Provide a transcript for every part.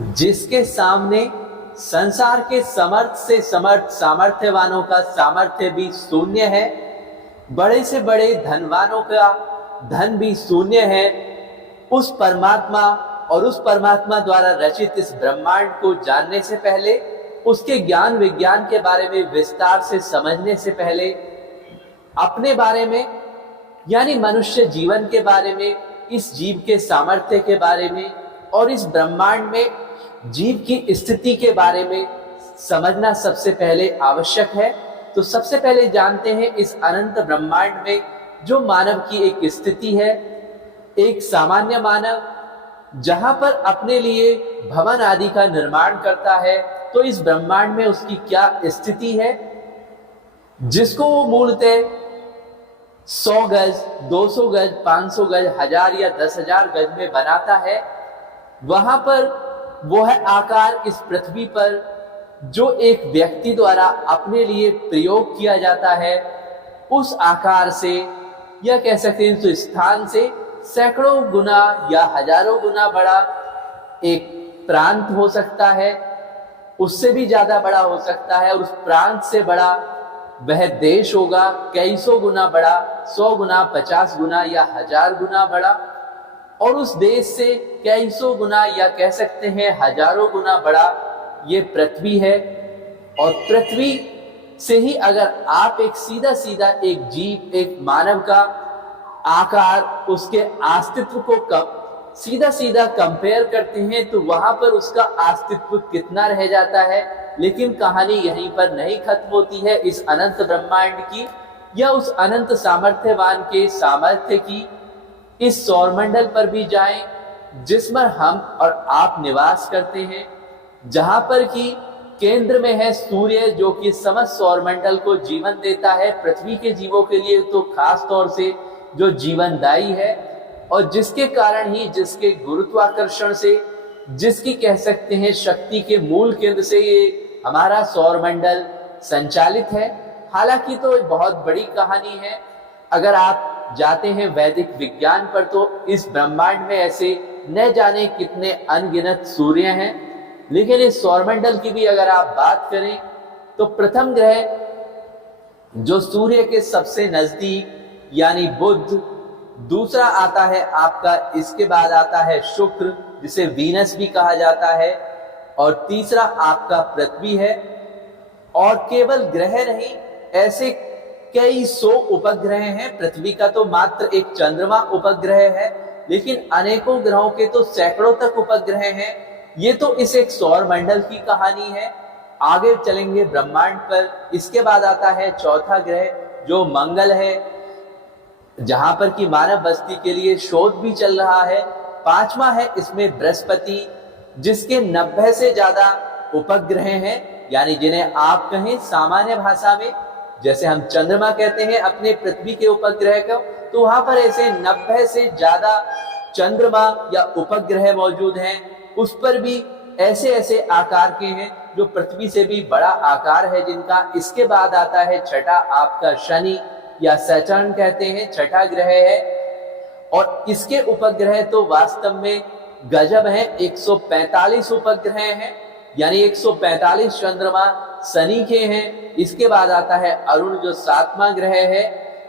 जिसके सामने संसार के समर्थ से समर्थ सामर्थ्यवानों का सामर्थ्य भी शून्य है, बड़े से बड़े धनवानों का धन भी शून्य है, उस परमात्मा और उस परमात्मा द्वारा रचित इस ब्रह्मांड को जानने से पहले, उसके ज्ञान विज्ञान के बारे में विस्तार से समझने से पहले, अपने बारे में यानी मनुष्य जीवन के बारे में, इस जीव के सामर्थ्य के बारे में और इस ब्रह्मांड में जीव की स्थिति के बारे में समझना सबसे पहले आवश्यक है। तो सबसे पहले जानते हैं इस अनंत ब्रह्मांड में जो मानव की एक स्थिति है, एक सामान्य मानव जहां पर अपने लिए भवन आदि का निर्माण करता है, तो इस ब्रह्मांड में उसकी क्या स्थिति है, जिसको वो मूलतः 100 गज, 200 गज, 500 गज, 1000 या 10,000 गज में बनाता है। वहां पर वो है आकार इस पृथ्वी पर जो एक व्यक्ति द्वारा अपने लिए प्रयोग किया जाता है। उस आकार से या कह सकते हैं उस स्थान से सैकड़ों गुना या हजारों गुना बड़ा एक प्रांत हो सकता है, उससे भी ज्यादा बड़ा हो सकता है, और उस प्रांत से बड़ा वह देश होगा कई सौ गुना बड़ा, 100 गुना, 50 गुना या 1000 गुना बड़ा, और उस देश से कई सौ गुना या कह सकते हैं हजारों गुना बड़ा ये पृथ्वी है। और पृथ्वी से ही अगर आप एक सीधा सीधा एक जीव, एक मानव का आकार, उसके अस्तित्व को सीधा सीधा कंपेयर करते हैं, तो वहां पर उसका अस्तित्व कितना रह जाता है। लेकिन कहानी यहीं पर नहीं खत्म होती है इस अनंत ब्रह्मांड की या उस अनंत सामर्थ्यवान के सामर्थ्य की। इस सौरमंडल पर भी जाएं जिसमें हम और आप निवास करते हैं, जहां पर कि केंद्र में है सूर्य जो कि समस्त सौरमंडल को जीवन देता है, पृथ्वी के जीवों के लिए तो खास तौर से जो जीवनदायी है, और जिसके कारण ही, जिसके गुरुत्वाकर्षण से, जिसकी कह सकते हैं शक्ति के मूल केंद्र से ये हमारा सौरमंडल संचालित है। हालांकि तो बहुत बड़ी कहानी है। अगर आप जाते हैं वैदिक विज्ञान पर तो इस ब्रह्मांड में ऐसे न जाने कितने अनगिनत सूर्य हैं, लेकिन इस सौरमंडल की भी अगर आप बात करें तो प्रथम ग्रह जो सूर्य के सबसे नजदीक यानी बुध, दूसरा आता है आपका, इसके बाद आता है शुक्र जिसे वीनस भी कहा जाता है, और तीसरा आपका पृथ्वी है। और केवल ग्रह नहीं, ऐसे कई सौ उपग्रह हैं। पृथ्वी का तो मात्र एक चंद्रमा उपग्रह है, लेकिन अनेकों ग्रहों के तो सैकड़ों तक उपग्रह हैं। ये तो इस एक सौर मंडल की कहानी है। आगे चलेंगे ब्रह्मांड पर। इसके बाद आता है चौथा ग्रह जो मंगल है, जहां पर कि मानव बस्ती के लिए शोध भी चल रहा है। पांचवा है इसमें बृहस्पति, जिसके 90 से ज्यादा उपग्रह हैं, यानी जिन्हें आप कहें सामान्य भाषा में जैसे हम चंद्रमा कहते हैं अपने पृथ्वी के उपग्रह को, तो वहां पर ऐसे 90 से ज्यादा चंद्रमा या उपग्रह मौजूद हैं। उस पर भी ऐसे ऐसे आकार के हैं जो पृथ्वी से भी बड़ा आकार है जिनका। इसके बाद आता है छठा आपका शनि या सैटर्न कहते हैं, छठा ग्रह है, और इसके उपग्रह तो वास्तव में गजब है। 145 उपग्रह हैं, यानी 145 चंद्रमा शनि के हैं। इसके बाद आता है अरुण जो 7वां ग्रह है,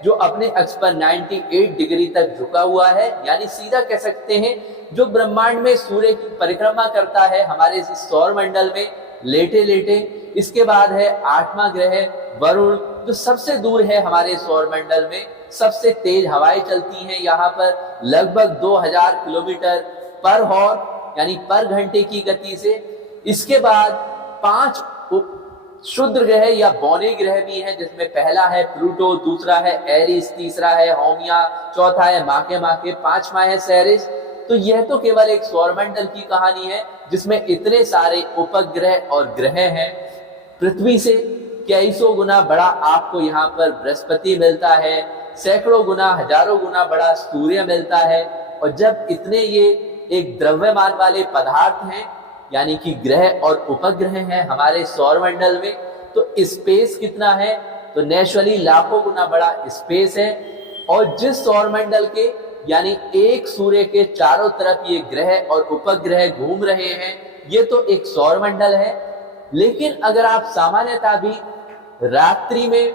जो अपने अक्ष पर 98 डिग्री तक झुका हुआ है, यानी सीधा कह सकते हैं जो ब्रह्मांड में सूर्य की परिक्रमा करता है हमारे इस सौर मंडल में लेटे लेटे। इसके बाद है 8वां ग्रह वरुण, जो सबसे दूर है हमारे सौर मंडल में। सबसे तेज हवाएं चलती हैं यहाँ पर, लगभग 2000 किलोमीटर पर हॉर यानी पर घंटे की गति से। इसके बाद 5 शुद्र ग्रह या बौने ग्रह भी हैं, जिसमें पहला है प्लूटो, दूसरा है एरिस, तीसरा है होमिया, चौथा है माके, 5वां है सेरिस। तो यह तो केवल एक सौरमंडल की कहानी है जिसमें इतने सारे उपग्रह और ग्रह हैं। पृथ्वी से कई सौ गुना बड़ा आपको यहाँ पर बृहस्पति मिलता है, सैकड़ों गुना, हजारों गुना बड़ा सूर्य मिलता है। और जब इतने ये एक द्रव्यमान वाले पदार्थ हैं, यानी कि ग्रह और उपग्रह हैं हमारे सौरमंडल में, तो स्पेस कितना है, तो नेचुरली लाखों गुना बड़ा स्पेस है। और जिस सौरमंडल के यानी एक सूर्य के चारों तरफ ये ग्रह और उपग्रह घूम रहे हैं, ये तो एक सौर मंडल है। लेकिन अगर आप सामान्यतः भी रात्रि में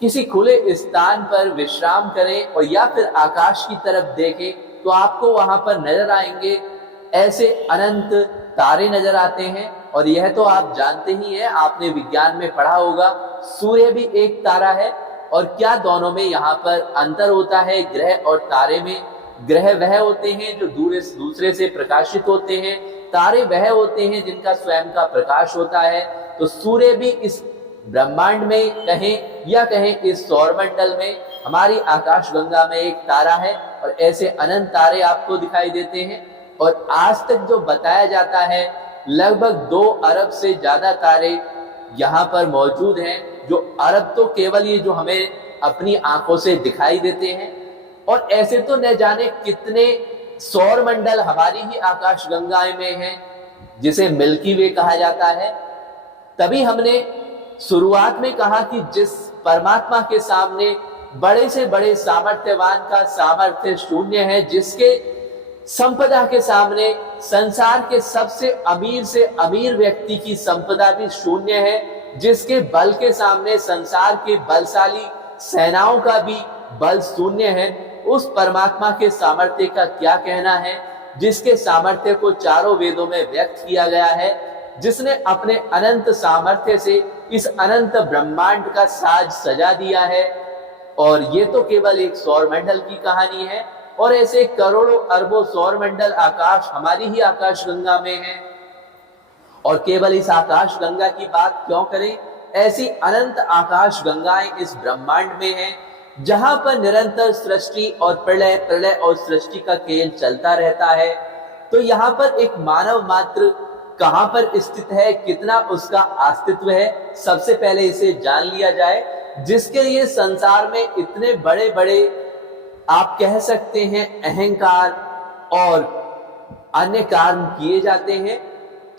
किसी खुले स्थान पर विश्राम करें और या फिर आकाश की तरफ देखें, तो आपको वहां पर नजर आएंगे ऐसे अनंत तारे नजर आते हैं। और यह तो आप जानते ही हैं, आपने विज्ञान में पढ़ा होगा, सूर्य भी एक तारा है। और क्या दोनों में यहाँ पर अंतर होता है? ग्रह और तारे में ग्रह वह होते हैं जो दूसरे से प्रकाशित होते हैं, तारे वह होते हैं जिनका स्वयं का प्रकाश होता है। तो सूर्य भी इस ब्रह्मांड में कहें या कहें इस सौरमंडल में, हमारी आकाशगंगा में एक तारा है। और ऐसे अनंत तारे आपको दिखाई देते हैं। और आज तक जो बताया जाता है, लगभग 2 अरब से ज्यादा तारे यहाँ पर मौजूद हैं। जो अरब तो केवल ये जो हमें अपनी आंखों से दिखाई देते हैं, और ऐसे तो न जाने कितने सौरमंडल हमारी ही आकाशगंगाएं में हैं, जिसे मिल्की वे कहा जाता है। तभी हमने शुरुआत में कहा कि जिस परमात्मा के सामने बड़े से बड़े सामर्थ्यवान का सामर्थ्य शून्य है, जिसके संपदा के सामने संसार के सबसे अमीर से अमीर व्यक्ति की संपदा भी शून्य है, जिसके बल के सामने संसार के बलशाली सेनाओं का भी बल शून्य है, उस परमात्मा के सामर्थ्य का क्या कहना है, जिसके सामर्थ्य को चारों वेदों में व्यक्त किया गया है, जिसने अपने अनंत सामर्थ्य से इस अनंत ब्रह्मांड का साज सजा दिया है। और ये तो केवल एक सौरमंडल की कहानी है, और ऐसे करोड़ों अरबों सौरमंडल आकाश हमारी ही आकाशगंगा में है। और केवल इस आकाशगंगा की बात क्यों करें, ऐसी अनंत आकाशगंगाएं इस ब्रह्मांड में हैं, जहां पर निरंतर सृष्टि और प्रलय, प्रलय और सृष्टि का खेल चलता रहता है। तो यहाँ पर एक मानव मात्र कहां पर स्थित है, कितना उसका अस्तित्व है, सबसे पहले इसे जान लिया जाए, जिसके लिए संसार में इतने बड़े बड़े आप कह सकते हैं अहंकार और अन्य कारण किए जाते हैं।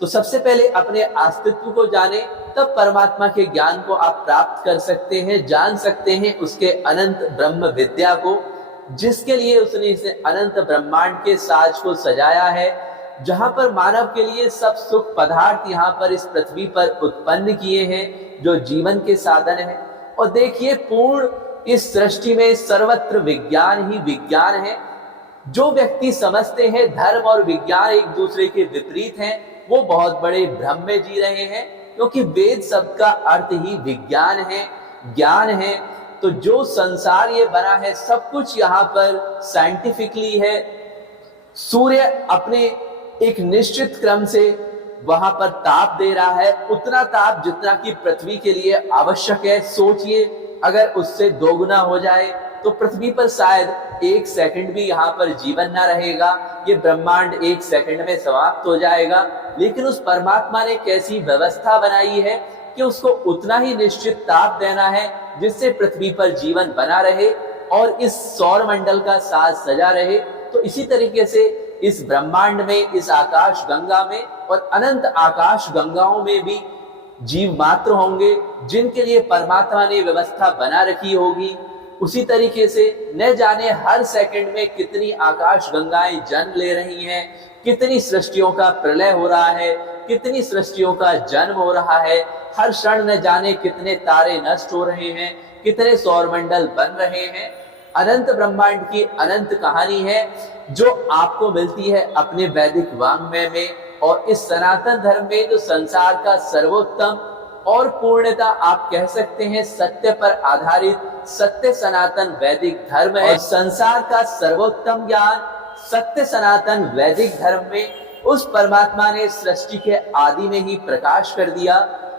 तो सबसे पहले अपने अस्तित्व को जाने, तब परमात्मा के ज्ञान को आप प्राप्त कर सकते हैं, जान सकते हैं उसके अनंत ब्रह्म विद्या को, जिसके लिए उसने इसे अनंत ब्रह्मांड के साज को सजाया है, जहां पर मानव के लिए सब सुख पदार्थ यहाँ पर इस पृथ्वी पर उत्पन्न किए हैं, जो जीवन के साधन है। और देखिए, पूर्ण इस सृष्टि में सर्वत्र विज्ञान ही विज्ञान है। जो व्यक्ति समझते हैं धर्म और विज्ञान एक दूसरे के विपरीत हैं, वो बहुत बड़े भ्रम में जी रहे हैं, क्योंकि वेद शब्द का अर्थ ही विज्ञान है, ज्ञान है। तो जो संसार ये बना है, सब कुछ यहाँ पर साइंटिफिकली है। सूर्य अपने एक निश्चित क्रम से वहां पर ताप दे रहा है, उतना ताप जितना कि पृथ्वी के लिए आवश्यक है। सोचिए, अगर उससे दोगुना हो जाए तो पृथ्वी पर शायद 1 सेकंड भी यहाँ पर जीवन ना रहेगा, ये ब्रह्मांड 1 सेकंड में समाप्त हो जाएगा। लेकिन उस परमात्मा ने कैसी व्यवस्था बनाई है कि उसको उतना ही निश्चित ताप देना है, जिससे पृथ्वी पर जीवन बना रहे और इस सौर मंडल का साज सजा रहे। तो इसी तरीके से इस ब्रह्मांड में, इस आकाश गंगा में और अनंत आकाश गंगाओं में भी जीव मात्र होंगे, जिनके लिए परमात्मा ने व्यवस्था बना रखी होगी। उसी तरीके से न जाने हर सेकंड में कितनी आकाश गंगाएं जन्म ले रही हैं, कितनी सृष्टियों का प्रलय हो रहा है, कितनी सृष्टियों का जन्म हो रहा है। हर क्षण न जाने कितने तारे नष्ट हो रहे हैं, कितने सौरमंडल बन रहे हैं। अनंत ब्रह्मांड की अनंत कहानी है, जो आपको मिलती है अपने वैदिक वाङ्मय में। और इस सनातन धर्म में जो संसार का सर्वोत्तम और पूर्णता आप कह सकते हैं सत्य पर आधारित सत्य सनातन वैदिक धर्म है। और संसार का सर्वोत्तम ज्ञान सत्य सनातन वैदिक धर्म में उस परमात्मा ने सृष्टि के आदि में ही प्रकाश कर दिया,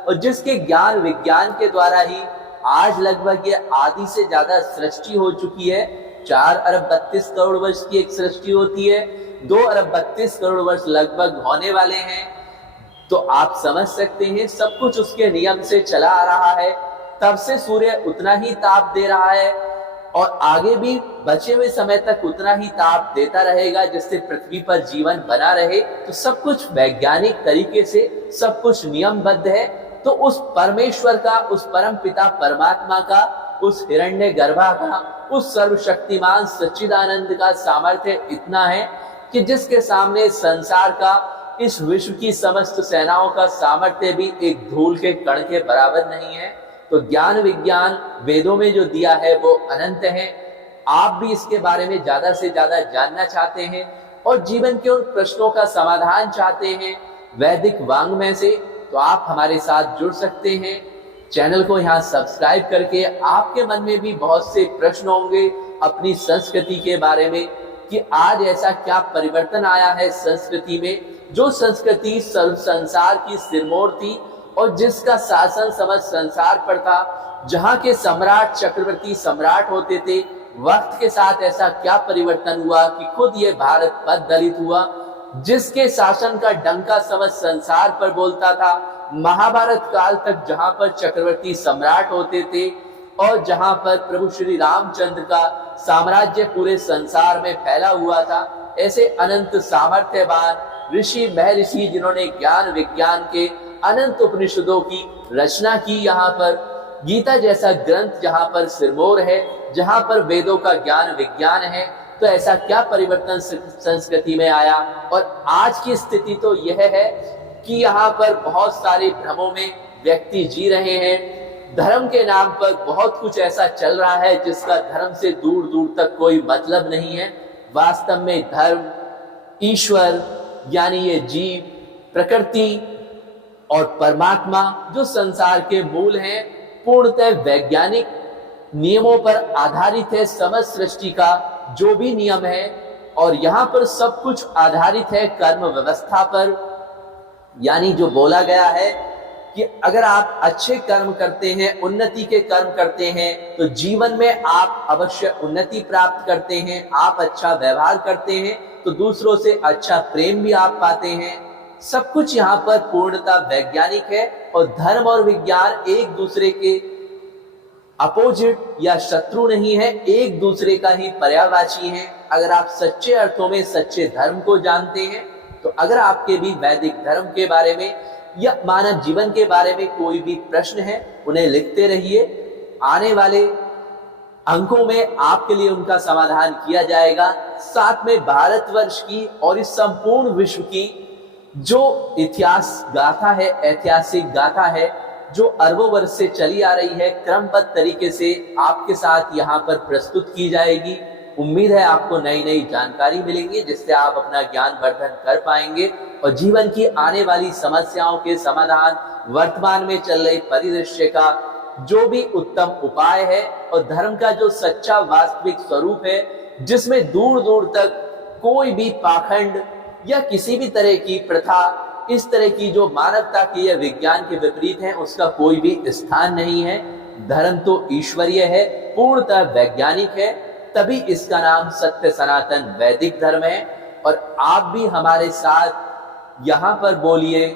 और जिसके ज्ञान विज्ञान के द्वारा ही आज लगभग ये आदि से ज्यादा सृष्टि हो चुकी है। 4 अरब 32 करोड़ वर्ष की एक सृष्टि होती है, 2 अरब 32 करोड़ वर्ष लगभग होने वाले हैं। तो आप समझ सकते हैं सब कुछ उसके नियम से चला आ रहा है। तब से सूर्य उतना ही ताप दे रहा है और आगे भी बचे हुए समय तक उतना ही ताप देता रहेगा, जिससे पृथ्वी पर जीवन बना रहे। तो सब कुछ वैज्ञानिक तरीके से सब कुछ नियमबद्ध है। तो उस परमेश्वर का, उस परम पिता परमात्मा का, उस हिरण्य गर्भा का, उस सर्वशक्तिमान सच्चिदानंद का सामर्थ्य इतना है कि जिसके सामने संसार का इस विश्व की समस्त सेनाओं का सामर्थ्य भी एक धूल के कण के बराबर नहीं है। तो ज्ञान विज्ञान वेदों में जो दिया है वो अनंत है। आप भी इसके बारे में ज्यादा से ज्यादा जानना चाहते हैं और जीवन के उन प्रश्नों का समाधान चाहते हैं वैदिक वांग्मय से, तो आप हमारे साथ जुड़ सकते हैं। चैनल को यहाँ सब्सक्राइब करके आपके मन में भी बहुत से प्रश्न होंगे अपनी संस्कृति के बारे में कि आज ऐसा क्या परिवर्तन आया है संस्कृति में, जो संस्कृति सर्व संसार की सिरमौर थी और जिसका शासन समझ संसार पर था, जहाँ के सम्राट चक्रवर्ती सम्राट होते थे, वक्त के साथ ऐसा क्या परिवर्तन हुआ कि खुद ये भारत पद दलित हुआ, जिसके शासन का डंका समझ संसार पर बोलता था। महाभारत काल तक जहां पर चक्रवर्ती सम्राट होते थे और जहां पर प्रभु श्री रामचंद्र का साम्राज्य पूरे संसार में फैला हुआ था, ऐसे अनंत सामर्थ्यवान ऋषि महर्षि जिन्होंने ज्ञान विज्ञान के अनंत उपनिषदों की रचना की, यहाँ पर गीता जैसा ग्रंथ जहां पर सिरमौर है, जहां पर वेदों का ज्ञान विज्ञान है, तो ऐसा क्या परिवर्तन संस्कृति में आया। और आज की स्थिति तो यह है कि यहाँ पर बहुत सारे भ्रमों में व्यक्ति जी रहे हैं। धर्म के नाम पर बहुत कुछ ऐसा चल रहा है जिसका धर्म से दूर दूर तक कोई मतलब नहीं है। वास्तव में धर्म, ईश्वर यानी ये जीव, प्रकृति और परमात्मा जो संसार के मूल हैं, पूर्णतः वैज्ञानिक नियमों पर आधारित है। समस्त सृष्टि का जो भी नियम है और यहाँ पर सब कुछ आधारित है कर्म व्यवस्था पर। यानी जो बोला गया है कि अगर आप अच्छे कर्म करते हैं, उन्नति के कर्म करते हैं, तो जीवन में आप अवश्य उन्नति प्राप्त करते हैं। आप अच्छा व्यवहार करते हैं तो दूसरों से अच्छा प्रेम भी आप पाते हैं। सब कुछ यहाँ पर पूर्णता वैज्ञानिक है और धर्म और विज्ञान एक दूसरे के अपोजिट या शत्रु नहीं है, एक दूसरे का ही पर्यायवाची है। अगर आप सच्चे अर्थों में सच्चे धर्म को जानते हैं, तो अगर आपके भी वैदिक धर्म के बारे में या मानव जीवन के बारे में कोई भी प्रश्न है, उन्हें लिखते रहिए। आने वाले अंकों में आपके लिए उनका समाधान किया जाएगा। साथ में भारतवर्ष की और इस संपूर्ण विश्व की जो इतिहास गाथा है, ऐतिहासिक गाथा है, जो अरबों वर्ष से चली आ रही है, क्रमबद्ध तरीके से आपके साथ यहाँ पर प्रस्तुत की जाएगी। उम्मीद है आपको नई नई जानकारी मिलेंगी जिससे आप अपना ज्ञान वर्धन कर पाएंगे और जीवन की आने वाली समस्याओं के समाधान, वर्तमान में चल रहे परिदृश्य का जो भी उत्तम उपाय है और धर्म का जो सच्चा वास्तविक स्वरूप है, जिसमें दूर दूर तक कोई भी पाखंड या किसी भी तरह की प्रथा, इस तरह की जो मानवता की या विज्ञान के विपरीत है, उसका कोई भी स्थान नहीं है। धर्म तो ईश्वरीय है, पूर्णतः वैज्ञानिक है, तभी इसका नाम सत्य सनातन वैदिक धर्म है। और आप भी हमारे साथ यहाँ पर बोलिए